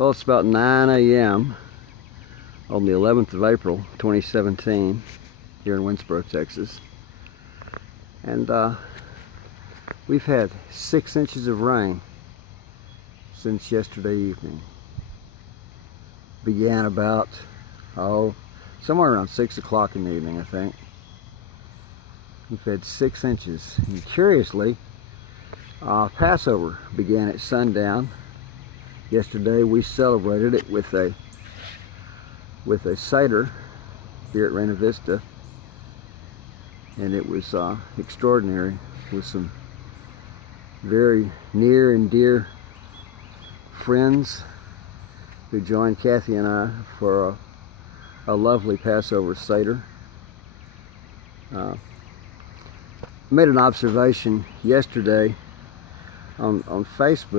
Well, it's about 9 a.m. on the 11th of April, 2017, here in Winnsboro, Texas. And we've had 6 inches of rain since yesterday evening. Began about, somewhere around 6 o'clock in the evening, I think. We've had 6 inches. And curiously, Passover began at sundown. Yesterday we celebrated it with a Seder here at Raina Vista, and it was extraordinary, with some very near and dear friends who joined Kathy and I for a lovely Passover Seder. I made an observation yesterday on Facebook.